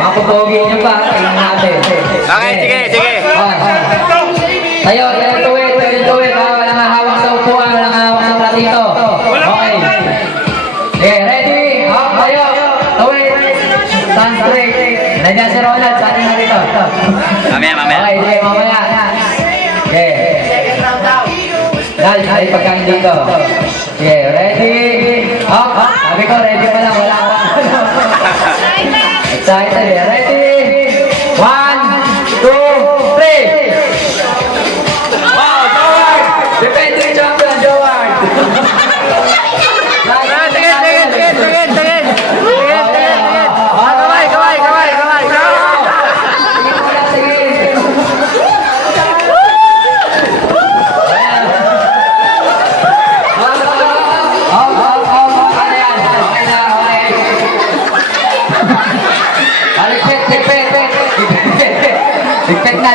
Mapupogi niyo pa. Tingnan natin. Okay, sige. Tayo, tuwid. Walang hawak sa upuan, walang hawak sa platito. Okay. Okay, ready? Tayo. Tuwid. Stand straight. Nandiyan si Ronald, saan na rito? Mamaya. Okay, sige, mamaya. Okay. Dahil pagkain dito. Okay, ready? Sabi ko, ready pa lang, wala pa. Excited eh. Ready? 1, 2, 3. Wow, Joward! Defending champion, Joward! Tingin. Kamay. Ligpit na.